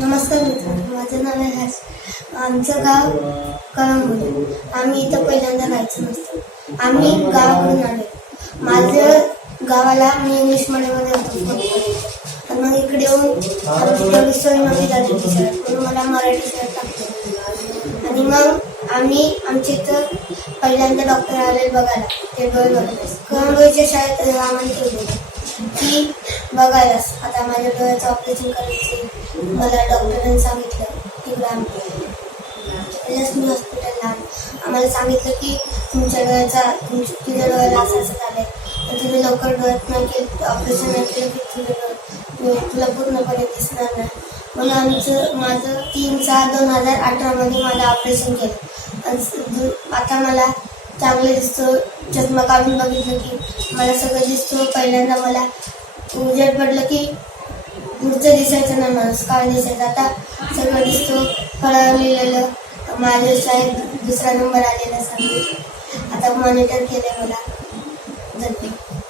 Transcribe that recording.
नमस्कार मित्रांनो, माझं नाव आहे हर्ष. आमचं गाव कळंबोली. आम्ही इथं पहिल्यांदा राहायचं नसतं. आम्ही गावाकडून आलो. माझं गावाला मी इंग्लिश मीडियममध्ये होतो. मग इकडे येऊन आमची तेवढी सोय नव्हती जाते शाळेत, म्हणून मला मराठी शाळेत टाकलं. आणि मग आम्ही आमच्या इथं पहिल्यांदा डॉक्टर आले बघायला. ते डोळे बघायला कळंबोलीच्या शाळेत आम्हाला ठेवले की बघायलाच आता माझ्या डोळ्याचं ऑपरेशन करायचे. मला डॉक्टरांनी सांगितलं तिकडं लक्ष्मी हॉस्पिटलला आम्हाला सांगितलं की तुझ्या डोळ्याला असं झालंय, तर तुम्ही लवकर डोळ्यात नाही केलं, ऑपरेशन नाही केलं की तुला पूर्णपणे दिसणार नाही. म्हणून माझं 3/6/2018 माझं ऑपरेशन केलं. आता मला चांगलं दिसतं. चष्मा काढून बघितलं की मला सगळं दिसतं. पहिल्यांदा मला उजेड पडलं की पुढचं दिसायचं नाही, माणूस काय दिसायचं. आता सगळं दिसतं. फळं लिहिलेलं माझ्या शाळेत 2रा नंबर आलेला सांगितलं. आता मॉनिटर केलं मला. धन्यवाद.